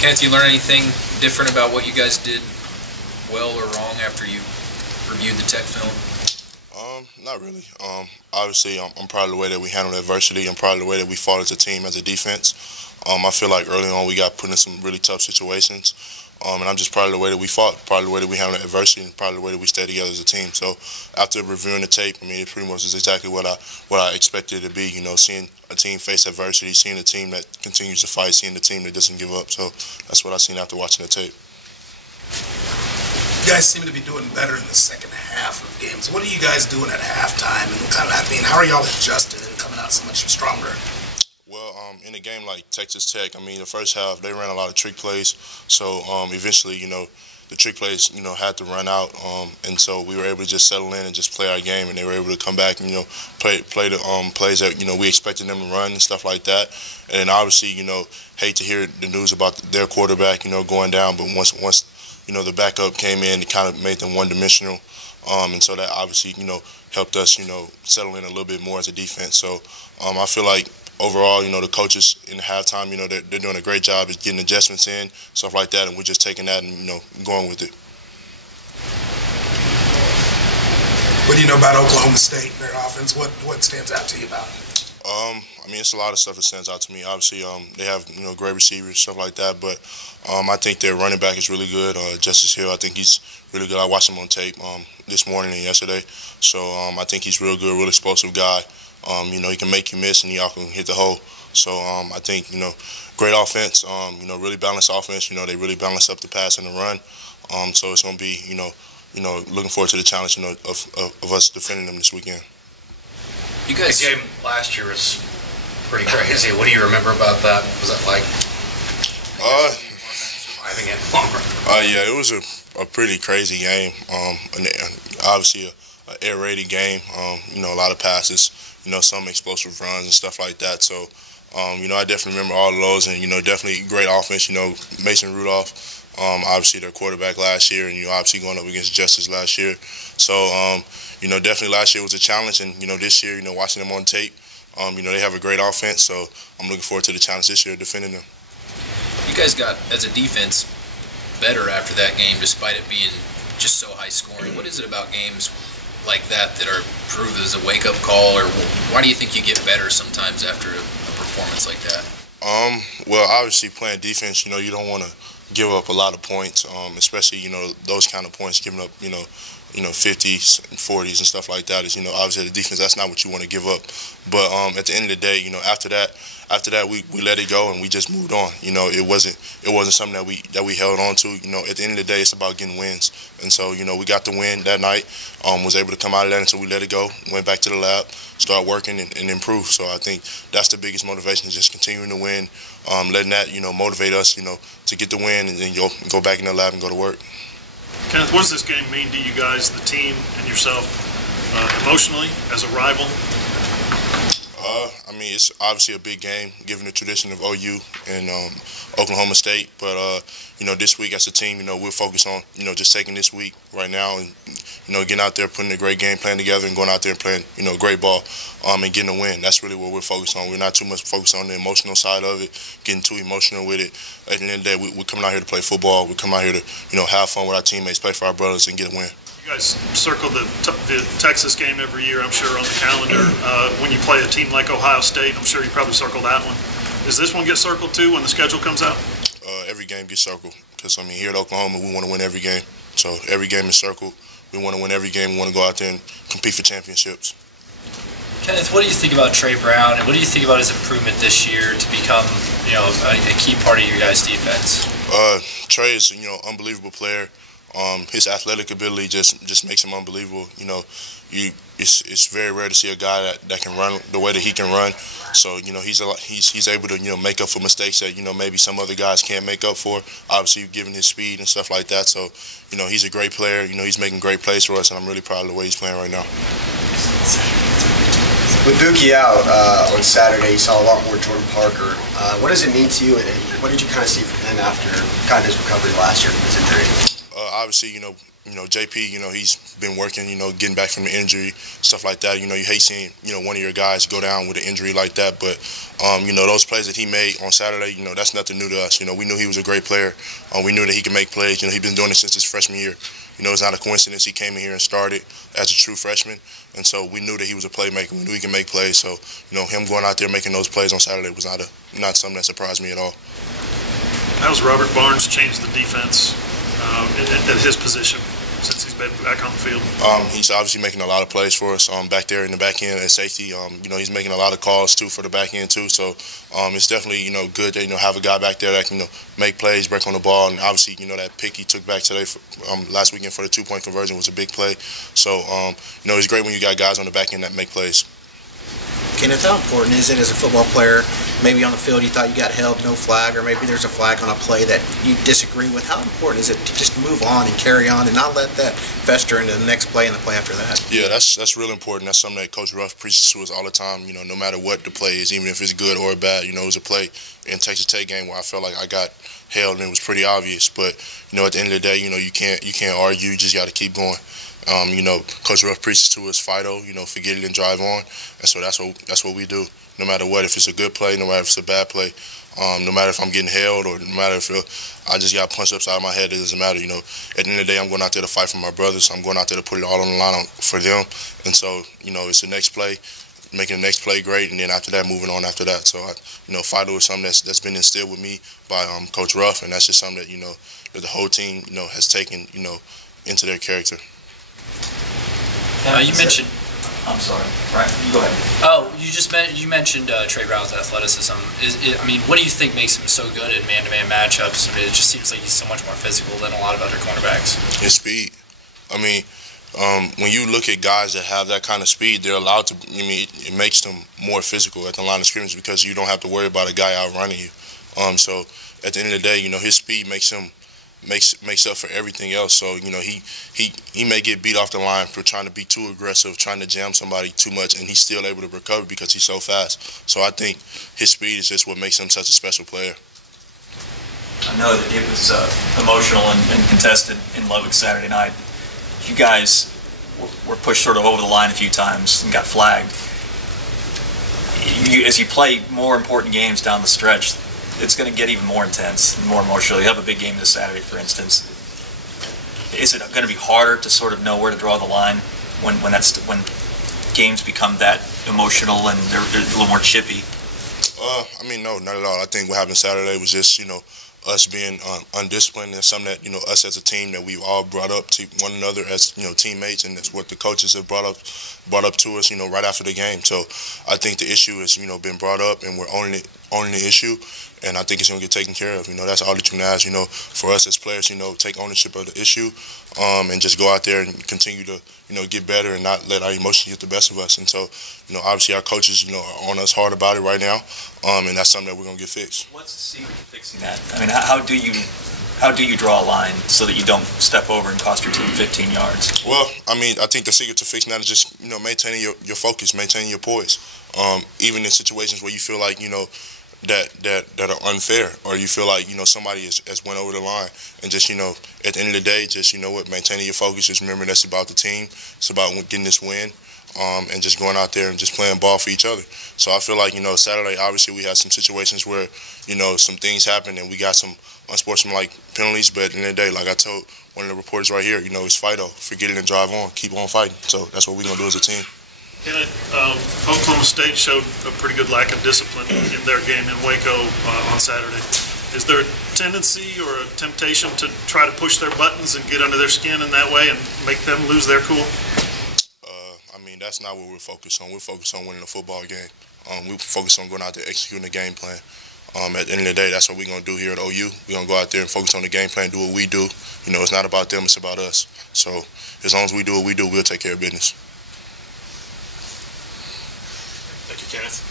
Kenneth, you learn anything different about what you guys did well or wrong after you reviewed the tech film? Not really. Obviously, I'm proud of the way that we handled adversity. I'm proud of the way that we fought as a team, as a defense. I feel like early on we got put in some really tough situations, and I'm just proud of the way that we fought, proud of the way that we handled adversity, and proud of the way that we stayed together as a team. So after reviewing the tape, I mean, it pretty much is exactly what I expected it to be. You know, seeing a team face adversity, seeing a team that continues to fight, seeing a team that doesn't give up. So that's what I seen after watching the tape. You guys seem to be doing better in the second half of games. What are you guys doing at halftime? And how are y'all adjusted and coming out so much stronger? Well, in a game like Texas Tech, I mean, the first half they ran a lot of trick plays. So eventually, you know, the trick plays, you know, had to run out, and so we were able to just settle in and just play our game, and they were able to come back and, you know, play the plays that, you know, we expected them to run and stuff like that. And then obviously, you know, hate to hear the news about their quarterback, you know, going down, but once you know, the backup came in, it kind of made them one-dimensional, and so that obviously, you know, helped us, you know, settle in a little bit more as a defense. So I feel like overall, you know, the coaches in the halftime, you know, they're doing a great job at getting adjustments in, stuff like that, and we're just taking that and, you know, going with it. What do you know about Oklahoma State and their offense? What stands out to you about it? I mean, it's a lot of stuff that stands out to me. Obviously, they have, you know, great receivers, stuff like that. But I think their running back is really good. Justice Hill, I think he's really good. I watched him on tape this morning and yesterday. So I think he's real good, real explosive guy. You know, he can make you miss and he also can hit the hole. So I think, you know, great offense. You know, really balanced offense. You know, they really balance up the pass and the run. So it's going to be, you know, looking forward to the challenge, you know, of us defending them this weekend. You guys, the game last year was pretty crazy. What do you remember about that? What was that like? Surviving it longer. Yeah, it was a pretty crazy game. And obviously an air-rated game. You know, a lot of passes. You know, some explosive runs and stuff like that. So, you know, I definitely remember all of those, and, you know, definitely great offense. You know, Mason Rudolph. Obviously their quarterback last year, and, you know, obviously going up against Justice last year. So, you know, definitely last year was a challenge, and, you know, this year, you know, watching them on tape, you know, they have a great offense, so I'm looking forward to the challenge this year, defending them. You guys got, as a defense, better after that game, despite it being just so high scoring. What is it about games like that are proved as a wake-up call, or why do you think you get better sometimes after a performance like that? Well, obviously playing defense, you know, you don't want to give up a lot of points, especially, you know, those kind of points, giving up, you know, 50s and 40s and stuff like that is, you know, obviously the defense, that's not what you want to give up. But at the end of the day, you know, after that we let it go and we just moved on. You know, it wasn't something that we held on to. You know, at the end of the day, it's about getting wins. And so, you know, we got the win that night, was able to come out of that, and so we let it go, went back to the lab, start working and improve. So I think that's the biggest motivation, is just continuing to win, letting that, you know, motivate us, you know, to get the win and then go back in the lab and go to work. Kenneth, what does this game mean to you guys, the team and yourself, emotionally, as a rival? I mean, it's obviously a big game, given the tradition of OU and Oklahoma State. But, you know, this week as a team, you know, we're focused on, you know, just taking this week right now and, you know, getting out there, putting a great game plan together and going out there and playing, you know, great ball and getting a win. That's really what we're focused on. We're not too much focused on the emotional side of it, getting too emotional with it. At the end of the day, we're coming out here to play football. We're coming out here to, you know, have fun with our teammates, play for our brothers, and get a win. You guys circle the Texas game every year, I'm sure, on the calendar. When you play a team like Ohio State, I'm sure you probably circle that one. Does this one get circled too when the schedule comes out? Every game gets circled because, I mean, here at Oklahoma, we want to win every game. So every game is circled. We want to win every game. We want to go out there and compete for championships. Kenneth, what do you think about Trey Brown, and what do you think about his improvement this year to become, you know, a key part of your guys' defense? Trey is, you know, unbelievable player. His athletic ability just makes him unbelievable. You know, it's very rare to see a guy that can run the way that he can run. So, you know, he's able to, you know, make up for mistakes that, you know, maybe some other guys can't make up for. Obviously, given his speed and stuff like that. So, you know, he's a great player. You know, he's making great plays for us, and I'm really proud of the way he's playing right now. With Buki out on Saturday, you saw a lot more Jordan Parker. What does it mean to you, and what did you kind of see from him after kind of his recovery last year from his injury? Obviously, you know, JP, he's been working, getting back from the injury, stuff like that. You hate seeing, one of your guys go down with an injury like that. But, those plays that he made on Saturday, that's nothing new to us. We knew he was a great player. We knew that he could make plays. He's been doing it since his freshman year. It's not a coincidence he came in here and started as a true freshman. And so we knew that he was a playmaker. We knew he could make plays. So, him going out there making those plays on Saturday was not something that surprised me at all. How's Robert Barnes changed the defense at his position since he's been back on the field? He's obviously making a lot of plays for us back there in the back end at safety. He's making a lot of calls too for the back end too. So it's definitely good to have a guy back there that can make plays, break on the ball, and obviously that pick he took back today last weekend for the 2-point conversion was a big play. So it's great when you got guys on the back end that make plays. Kenneth, how important is it as a football player, maybe on the field you thought you got held, no flag, or maybe there's a flag on a play that you disagree with? How important is it to just move on and carry on and not let that fester into the next play and the play after that? Yeah, that's real important. That's something that Coach Ruff preaches to us all the time, no matter what the play is, even if it's good or bad. It was a play in Texas Tech game where I felt like I got held and it was pretty obvious. But, at the end of the day, you can't argue. You just got to keep going. Coach Ruff preaches to us, Fido, forget it and drive on. And so that's what we do. No matter what, if it's a good play, no matter if it's a bad play, no matter if I'm getting held or no matter if I just got punched upside my head, it doesn't matter. At the end of the day, I'm going out there to fight for my brothers. I'm going out there to put it all on the line for them. And so, it's the next play, making the next play great, and then after that, moving on after that. So, Fido is something that's been instilled with me by Coach Ruff, and that's just something that, that the whole team, has taken, into their character. You mentioned. I'm sorry. Right, you go ahead. Oh, you mentioned Trey Brown's athleticism. What do you think makes him so good in man-to-man matchups? It just seems like he's so much more physical than a lot of other cornerbacks. His speed. When you look at guys that have that kind of speed, they're allowed to. It makes them more physical at the line of scrimmage because you don't have to worry about a guy outrunning you. So at the end of the day, his speed makes up for everything else. So he may get beat off the line for trying to be too aggressive, trying to jam somebody too much, and he's still able to recover because he's so fast. So I think his speed is just what makes him such a special player. I know that it was emotional and contested in Lubbock Saturday night. You guys were pushed sort of over the line a few times and got flagged. As you play more important games down the stretch, it's going to get even more intense and more emotional. You have a big game this Saturday, for instance. Is it going to be harder to sort of know where to draw the line when games become that emotional and they're a little more chippy? No, not at all. I think what happened Saturday was just, us being undisciplined, and something that us as a team that we've all brought up to one another as teammates, and that's what the coaches have brought up to us right after the game. So I think the issue has been brought up, and we're owning the issue, and I think it's going to get taken care of. That's all that you can ask. For us as players, take ownership of the issue, and just go out there and continue to get better and not let our emotions get the best of us. And so obviously our coaches are on us hard about it right now, and that's something that we're going to get fixed. What's the secret to fixing that? How do you draw a line so that you don't step over and cost your team 15 yards? Well, I think the secret to fixing that is just maintaining your focus, maintaining your poise. Even in situations where you feel like that are unfair, or you feel like somebody has went over the line, and just at the end of the day, just maintaining your focus. Just remember that's about the team. It's about getting this win, and just going out there and just playing ball for each other. So I feel like Saturday, obviously we had some situations where some things happened and we got some unsportsmanlike penalties, but at the end of the day, like I told one of the reporters right here, it's Fido, forget it and drive on, keep on fighting. So that's what we're gonna do as a team. Oklahoma State showed a pretty good lack of discipline in their game in Waco on Saturday. Is there a tendency or a temptation to try to push their buttons and get under their skin in that way and make them lose their cool? That's not what we're focused on. We're focused on winning a football game. We're focused on going out there executing the game plan. At the end of the day, that's what we're going to do here at OU. We're going to go out there and focus on the game plan, do what we do. It's not about them, it's about us. So as long as we do what we do, we'll take care of business. Thank you, Kenneth.